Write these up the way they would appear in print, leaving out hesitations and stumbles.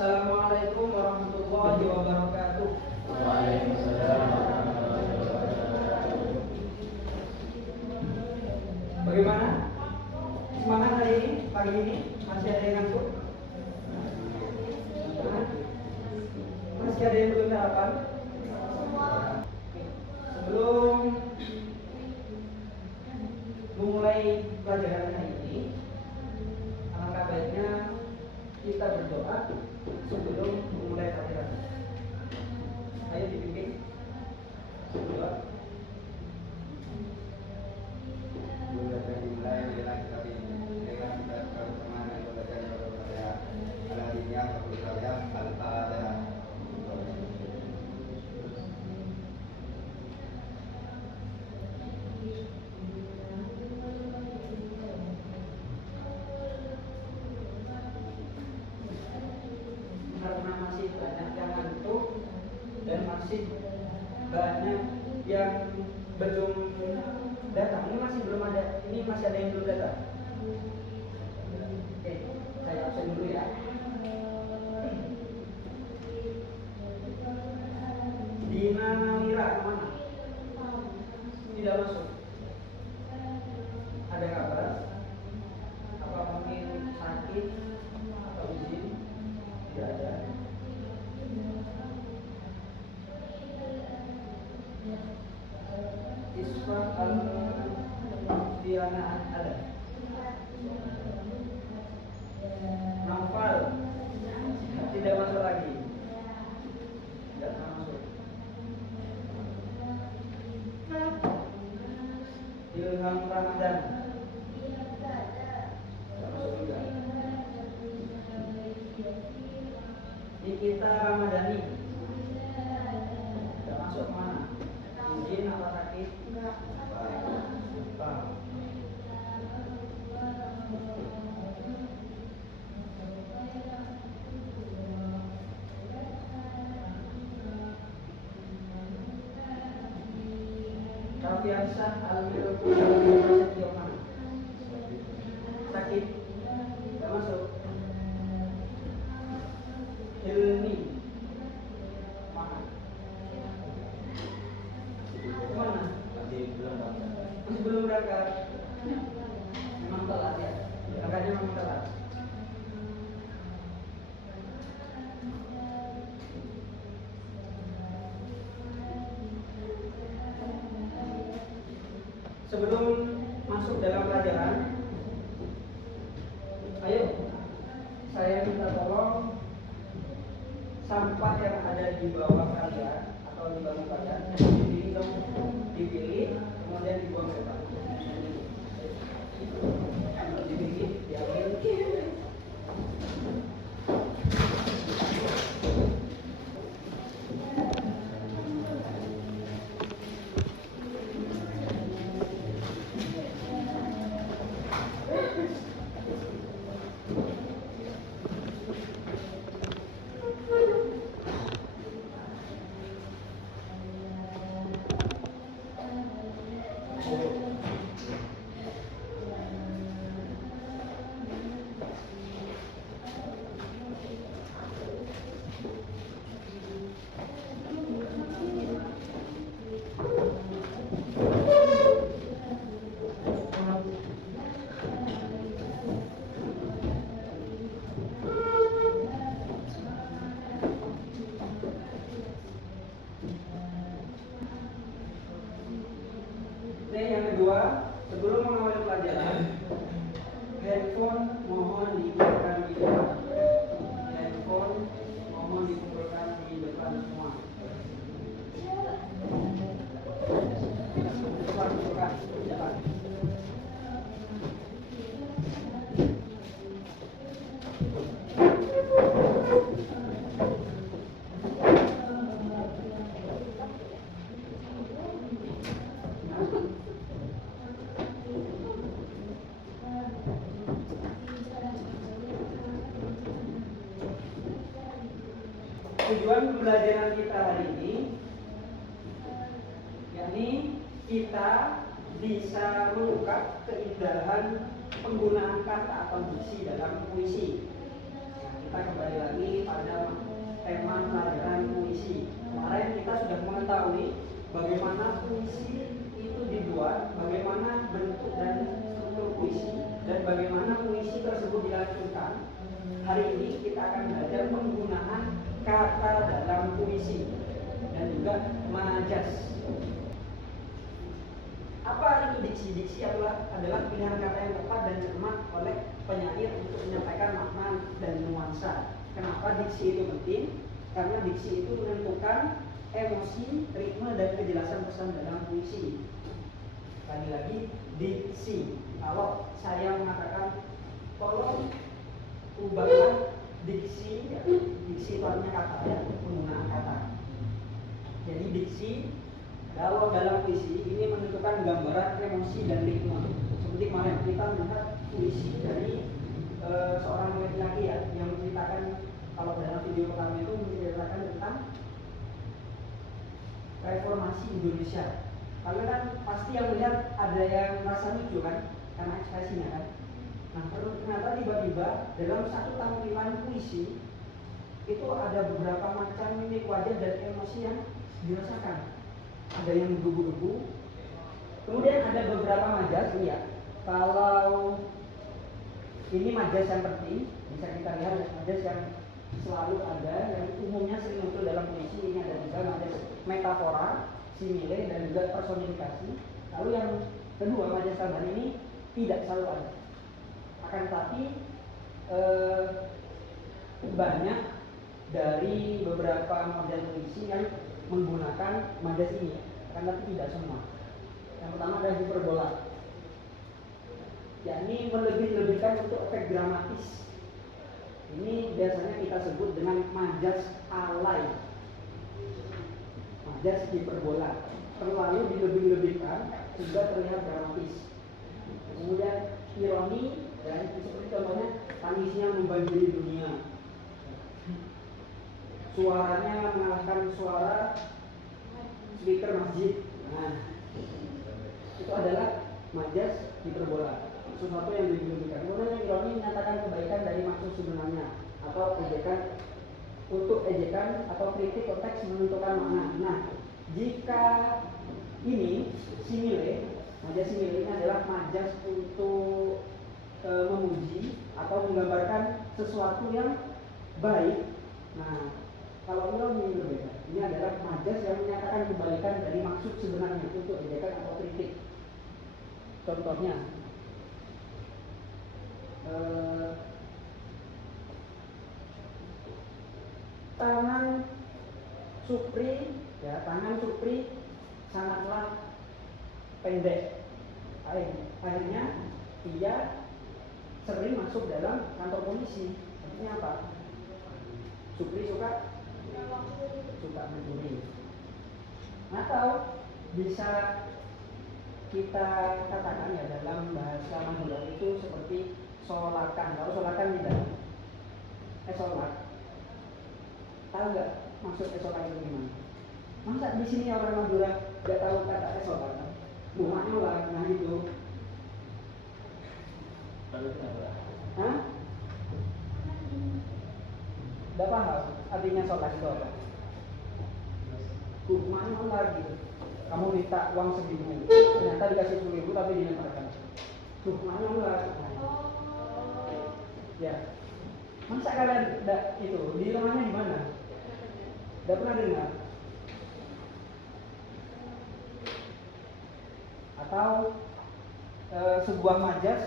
Assalamualaikum warahmatullahi wabarakatuh. Waalaikumsalam warahmatullahi wabarakatuh. Bagaimana semangat hari ini, pagi ini? Masih ada yang ngantuk? Masih ada yang belum sarapan? Sebelum memulai pelajaran hari ini, alangkah baiknya kita berdoa sebelum memulai pelajaran. Ayo dipimpin berdoa. Kita dimulai dengan kitab ini dengan kita bersama dengan pembacaan yang berbahaya. Al-Hadiyah Al-Fatihah Al-Fatihah. Karena masih banyak yang ngantuk dan masih banyak yang belum datang. Ini masih belum ada. Ini masih ada yang belum datang. Oke, saya absen dulu ya. Dina Namira kemana? Tidak masuk. Ada kabar? Apa mungkin sakit atau izin? Tidak ada. Isfa Al-Diana ada. Naufal tidak masuk lagi. Tidak masuk. Ilham Ramadan tidak masuk juga. Nikita Ramadhani tidak masuk mana? Izin apa sakit? Lupa. Rafiansah Al-Milk mana? Sakit? Tidak masuk. Hilmi mana? Kemana? Masih belum berangkat. Memang telat ya. Berangkatnya memang telat. Sebelum masuk dalam pelajaran, ayo saya minta tolong sampah yang ada di bawah kalian atau di bawah kalian dipilih, kemudian dibuang ke depan. Dipilih, diambil. Yang kedua, sebelum mengawali pelajaran, handphone mohon dikumpulkan di depan. Handphone mohon dikumpulkan di depan semua. Kumpulkan di depan. Tujuan pembelajaran kita hari ini yakni kita bisa mengungkap keindahan penggunaan kata atau diksi dalam puisi. Nah, kita kembali lagi pada puisi itu dibuat, bagaimana bentuk dan struktur puisi, dan bagaimana puisi tersebut dilakukan. Hari ini kita akan belajar penggunaan kata dalam puisi dan juga majas. Apa itu diksi? Diksi adalah pilihan kata yang tepat dan cermat oleh penyair untuk menyampaikan makna dan nuansa. Kenapa diksi itu penting? Karena diksi itu menentukan emosi, ritme, dan kejelasan pesan dalam puisi. Sekali lagi, diksi. Kalau saya mengatakan tolong ubahkan diksi, ya, diksi itu artinya kata, ya, penggunaan kata. Jadi diksi kalau dalam puisi ini menentukan gambaran emosi dan ritme. Seperti kemarin kita melihat puisi dari seorang laki-laki ya, yang menceritakan, kalau dalam video pertama itu menceritakan tentang reformasi Indonesia. Kalian kan pasti yang melihat ada yang merasa lucu kan, karena ekspresinya kan. Nah ternyata tiba-tiba dalam satu tampilan puisi itu ada beberapa macam mimik wajah dan emosi yang dirasakan. Ada yang menggebu-gebu. Kemudian ada beberapa majas, ya. Kalau ini majas yang penting, bisa kita lihat majas yang selalu ada, yang umumnya sering muncul dalam puisi. Ini ada juga majas metafora, simile, dan juga personifikasi. Lalu yang kedua, majas tambahan ini tidak selalu ada. Akan tetapi banyak dari beberapa model puisi yang menggunakan majas ini, akan tetapi tidak semua. Yang pertama adalah hiperbola, yakni melebih-lebihkan untuk efek dramatis. Ini biasanya kita sebut dengan majas alay, majas hiperbola, terlalu dilebih-lebihkan sehingga terlihat dramatis. Kemudian ironi, dan seperti contohnya tangisnya membanjiri dunia, suaranya mengalahkan suara speaker masjid. Nah, itu adalah majas hiperbola, sesuatu yang dilebih-lebihkan. Kemudian yang ironi menyatakan kebaikan dari maksud sebenarnya, atau ejekan untuk ejekan atau kritik konteks menentukan makna. Nah, jika ini simile, majas simile ini adalah majas untuk memuji atau menggambarkan sesuatu yang baik. Nah, kalau ironi berbeda. Ini adalah majas yang menyatakan kebalikan dari maksud sebenarnya untuk ejekan atau kritik. Contohnya, tangan Supri, ya, tangan Supri sangatlah pendek. Akhirnya ia sering masuk dalam kantor polisi. Artinya apa? Supri suka mencuri. Atau bisa kita katakan ya dalam bahasa Madura itu seperti solakan. Kalau solakan tidak, solak. Tahu nggak maksud solak itu gimana? Masa di sini orang Madura nggak tahu kata solak? Rumahnya lah, nah gitu. Hah? Nggak paham artinya solak itu apa? Rumahnya lah gitu. Kamu minta uang 1.000, ternyata dikasih 10.000 tapi dilemparkan. Rumahnya lah. Ya. Masa kalian itu di rumahnya di mana? Tidak pernah dengar? Atau sebuah majas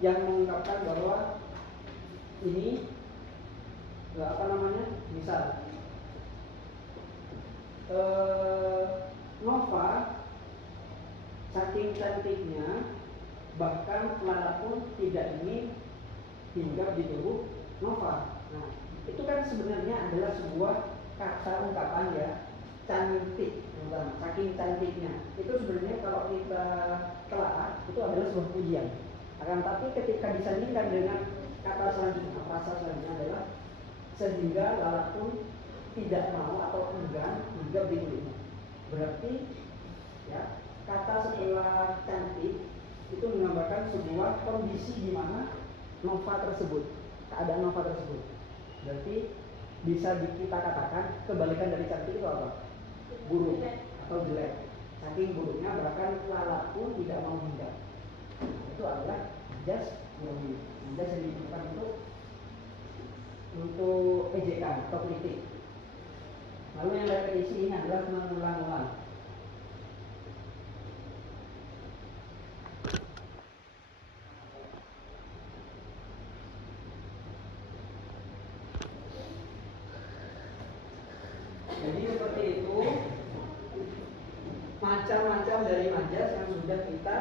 yang mengungkapkan bahwa ini misal Nova saking cantiknya bahkan Clara pun tidak ingin hinggap di tubuh Nova. Nah, itu kan sebenarnya adalah sebuah kata ungkapan ya, cantik, saking cantiknya. Itu sebenarnya kalau kita telah itu adalah sebuah pujian. Akan tapi ketika disandingkan dengan kata selanjutnya, frasa selanjutnya adalah sehingga Lala pun tidak mau atau enggan hinggap di kulitnya. Berarti ya, kata setelah cantik itu menggambarkan sebuah kondisi di mana Nova tersebut, keadaan Nova tersebut. Berarti bisa kita katakan kebalikan dari cantik itu apa? Buruk atau jelek. Saking buruknya bahkan lalat pun tidak mau hinggap. Nah, itu adalah majas buruk. Majas yang digunakan untuk ejekan atau kritik. Lalu yang repetisi ini adalah mengulang-ulang. Jadi seperti itu macam-macam dari majas yang sudah kita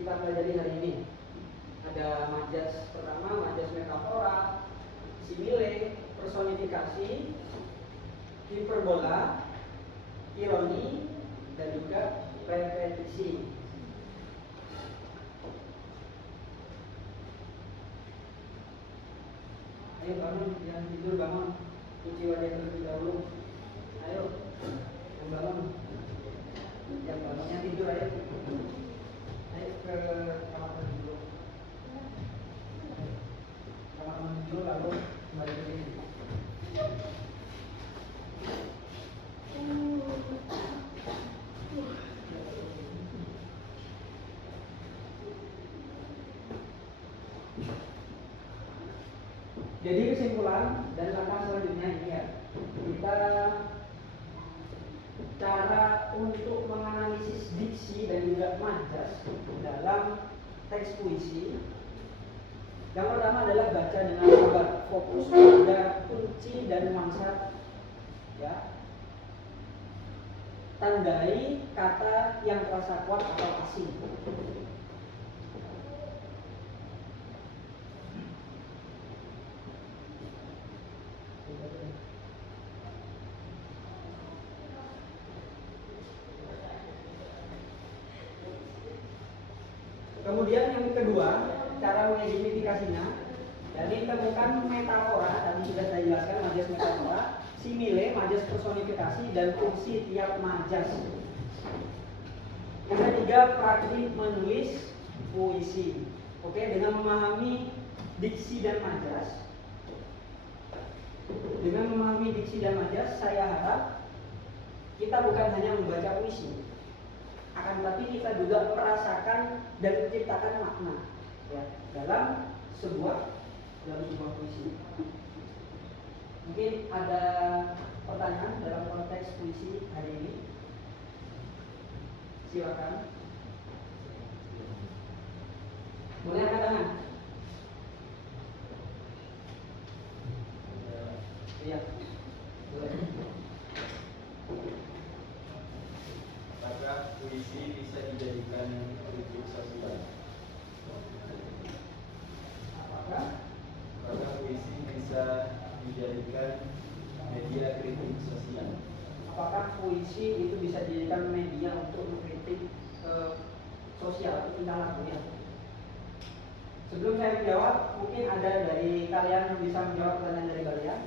pelajari hari ini. Ada majas pertama, majas metafora, simile, personifikasi, hiperbola, ironi, dan juga repetisi. Ayo bangun, yang tidur bangun, cuci wajah terlebih dahulu. Ayo, yang bangun, yang tidur ayo. Ayo ke kamar mandi dulu. Kamar mandi dulu lalu kembali ke sini. Jadi kesimpulan dan langkah selanjutnya ini ya, kita cara untuk menganalisis diksi dan juga majas dalam teks puisi. Yang pertama adalah baca dengan sabar, fokus pada kunci dan nuansa, ya. Tandai kata yang terasa kuat atau asing. Kemudian yang kedua, cara mengidentifikasinya. Jadi temukan metafora, tadi sudah saya jelaskan majas metafora, simile, majas personifikasi, dan fungsi tiap majas. Yang ketiga, praktik menulis puisi. Oke, dengan memahami diksi dan majas. Dengan memahami diksi dan majas, saya harap kita bukan hanya membaca puisi, akan tetapi kita juga merasakan dan menciptakan makna, ya, dalam sebuah puisi. Mungkin ada pertanyaan dalam konteks puisi hari ini? Silakan. Boleh angkat tangan? Iya. Boleh. Apakah puisi bisa dijadikan kritik sosial? Apakah puisi bisa dijadikan media kritik sosial? Apakah puisi itu bisa dijadikan media untuk mengkritik sosial atau tingkah laku ya? Sebelum saya menjawab, mungkin ada dari kalian yang bisa menjawab pertanyaan dari kalian.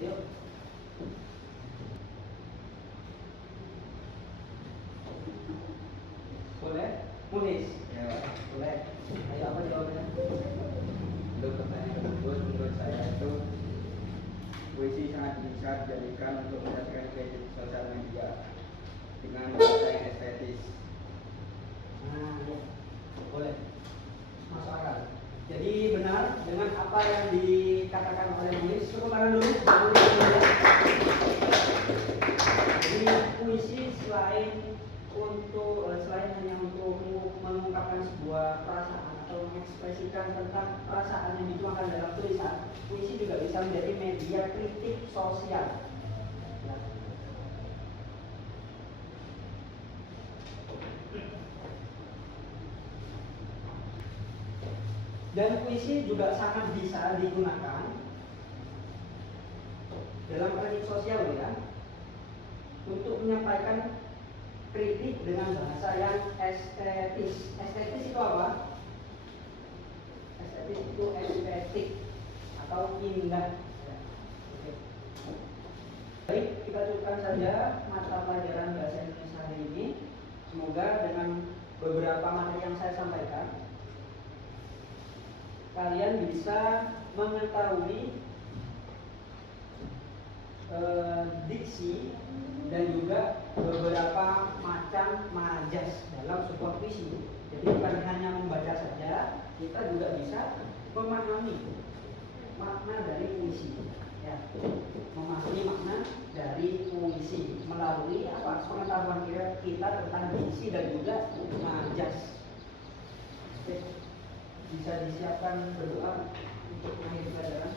Yuk. Boleh? Munis? Ya, Boleh. Ayo apa jawabannya? untuk pertanyaan tersebut menurut saya itu puisi sangat bisa dijadikan untuk menjadikan kritik sosial media dengan bahasa yang estetis. Nah, ya. Boleh. Masuk akal. Jadi benar dengan apa yang dikatakan oleh Munis. Tepuk tangan dulu. Jadi puisi selain hanya untuk mengungkapkan sebuah perasaan atau mengekspresikan tentang perasaan yang dituangkan dalam tulisan, puisi juga bisa menjadi media kritik sosial. Ya. Dan puisi juga sangat bisa digunakan dalam kritik sosial ya, untuk menyampaikan kritik dengan bahasa yang estetis. Estetis itu apa? Estetis itu estetik atau indah. Oke. Baik, kita cukupkan saja mata pelajaran bahasa Indonesia hari ini. Semoga dengan beberapa materi yang saya sampaikan, kalian bisa mengetahui diksi dan juga beberapa macam majas dalam sebuah puisi. Jadi bukan hanya membaca saja, kita juga bisa memahami makna dari puisi. Ya, memahami makna dari puisi melalui apa? Pengetahuan kita tentang diksi dan juga majas. Oke. Bisa disiapkan berdoa untuk akhir pelajaran.